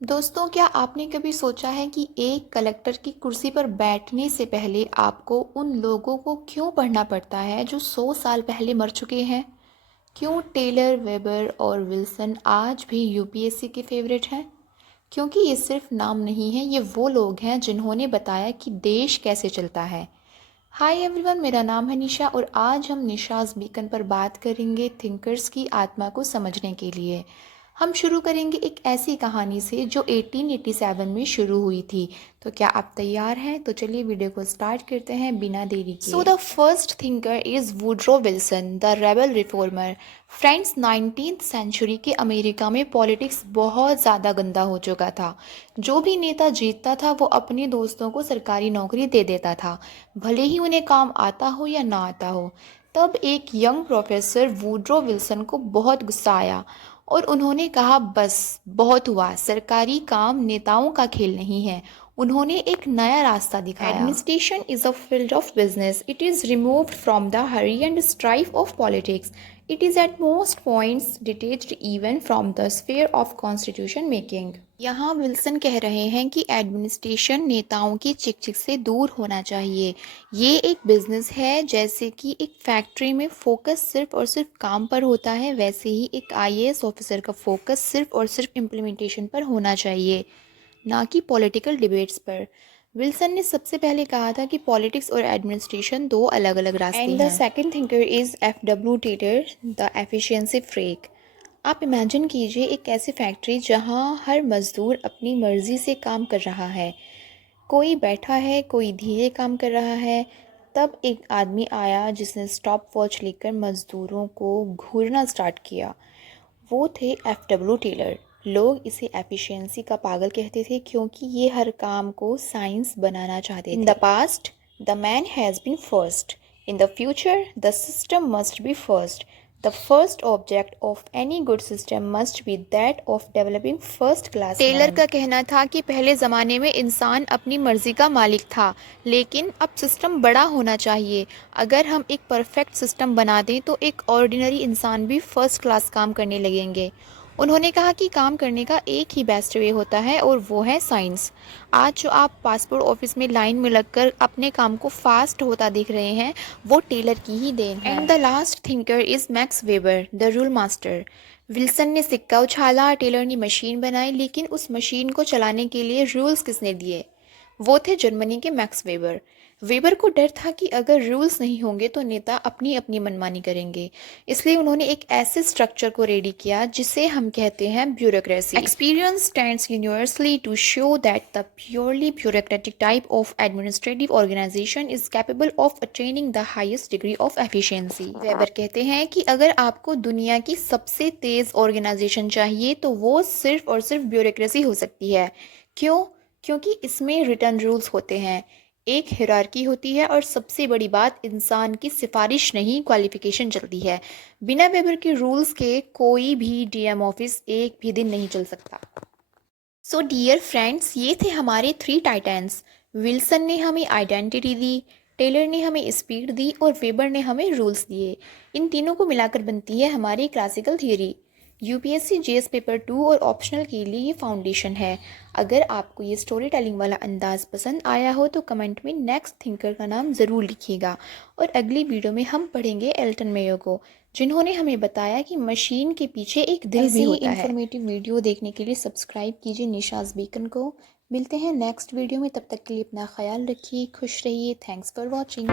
दोस्तों, क्या आपने कभी सोचा है कि एक कलेक्टर की कुर्सी पर बैठने से पहले आपको उन लोगों को क्यों पढ़ना पड़ता है जो 100 साल पहले मर चुके हैं? क्यों टेलर, वेबर और विल्सन आज भी यूपीएससी के फेवरेट हैं? क्योंकि ये सिर्फ नाम नहीं है, ये वो लोग हैं जिन्होंने बताया कि देश कैसे चलता है। हाय एवरीवन, मेरा नाम है निशा और आज हम निशाज़ बीकन पर बात करेंगे थिंकर्स की आत्मा को समझने के लिए। हम शुरू करेंगे एक ऐसी कहानी से जो 1887 में शुरू हुई थी। तो क्या आप तैयार हैं? तो चलिए वीडियो को स्टार्ट करते हैं बिना देरी किए। So the first thinker is Woodrow Wilson, the rebel reformer. Friends, 19th century के अमेरिका में पॉलिटिक्स बहुत ज़्यादा गंदा हो चुका था। जो भी नेता जीतता था वो अपने दोस्तों को सरकारी नौकरी दे देता था, भले ही उन्हें काम आता हो या ना आता हो। तब एक यंग प्रोफेसर वुड्रो विल्सन को बहुत गुस्सा आया और उन्होंने कहा, बस बहुत हुआ, सरकारी काम नेताओं का खेल नहीं है। उन्होंने एक नया रास्ता दिखाया। Administration is a field of business. It is removed from the Hari and strife of politics. It is at most points detached even from the sphere of constitution making. यहाँ विल्सन कह रहे हैं कि एडमिनिस्ट्रेशन नेताओं की चिक-चिक से दूर होना चाहिए। ये एक बिजनेस है, जैसे कि एक फैक्ट्री में फोकस सिर्फ और सिर्फ काम पर होता है, वैसे ही एक आईएएस ऑफिसर का फोकस सिर्फ और सिर्फ इम्प्लीमेंटेशन पर होना चाहिए, ना कि पॉलिटिकल डिबेट्स पर। विल्सन ने सबसे पहले कहा था कि पॉलिटिक्स और एडमिनिस्ट्रेशन दो अलग अलग रास्ते हैं। And the second thinker is F W. Taylor, the efficiency freak. आप इमेजिन कीजिए एक ऐसी फैक्ट्री जहां हर मजदूर अपनी मर्जी से काम कर रहा है। कोई बैठा है, कोई धीरे काम कर रहा है। तब एक आदमी आया जिसने स्टॉप वॉच लेकर मजदूरों को घूरना स्टार्ट किया। वो थे एफ.डब्ल्यू. टेलर। लोग इसे एफिशिएंसी का पागल कहते थे क्योंकि ये हर काम को साइंस बनाना चाहते थे। In the past the man has been first, in the future the system must be first. The first object of any good system must be that of developing first class. Taylor का कहना था कि पहले ज़माने में इंसान अपनी मर्जी का मालिक था, लेकिन अब सिस्टम बड़ा होना चाहिए। अगर हम एक परफेक्ट सिस्टम बना दें तो एक ऑर्डिनरी इंसान भी फर्स्ट क्लास काम करने लगेंगे। उन्होंने कहा कि काम करने का एक ही बेस्ट वे होता है और वो है साइंस। आज जो आप पासपोर्ट ऑफिस में लाइन में लगकर अपने काम को फास्ट होता देख रहे हैं, वो टेलर की ही देन है। And the last thinker is max weber, the rule master. Wilson ने सिक्का उछाला, टेलर ने मशीन बनाई, लेकिन उस मशीन को चलाने के लिए रूल्स किसने दिए? वो थे जर्मनी के मैक्स वेबर। वेबर को डर था कि अगर रूल्स नहीं होंगे तो नेता अपनी अपनी मनमानी करेंगे, इसलिए उन्होंने एक ऐसे स्ट्रक्चर को रेडी किया जिसे हम कहते हैं bureaucracy. Experience stands universally to show that the purely bureaucratic type of administrative organisation is capable of attaining the highest degree of efficiency. Weber कहते हैं कि अगर आपको दुनिया की सबसे तेज ऑर्गेनाइजेशन चाहिए तो वो सिर्फ और सिर्फ ब्यूरोक्रेसी हो सकती है। क्यों? क्योंकि इसमें रिटर्न रूल्स होते हैं, एक हिरार्की होती है और सबसे बड़ी बात, इंसान की सिफारिश नहीं, क्वालिफिकेशन चलती है। बिना वेबर के रूल्स के कोई भी डीएम ऑफिस एक भी दिन नहीं चल सकता। सो डियर फ्रेंड्स, ये थे हमारे 3 टाइटन्स। विल्सन ने हमें आइडेंटिटी दी, टेलर ने हमें स्पीड दी और वेबर ने हमें रूल्स दिए। इन तीनों को मिलाकर बनती है हमारी classical theory. UPSC GS paper 2 और ऑप्शनल के लिए ये फाउंडेशन है। अगर आपको ये स्टोरी टेलिंग वाला अंदाज पसंद आया हो तो कमेंट में नेक्स्ट थिंकर का नाम ज़रूर लिखिएगा। और अगली वीडियो में हम पढ़ेंगे एल्टन मेयो को, जिन्होंने हमें बताया कि मशीन के पीछे एक दिल भी होता है। इन्फॉर्मेटिव वीडियो देखने के लिए सब्सक्राइब कीजिए निशाज़ बीकन को। मिलते हैं नेक्स्ट वीडियो में, तब तक के लिए अपना ख्याल रखिए, खुश रहिए। Thanks for watching.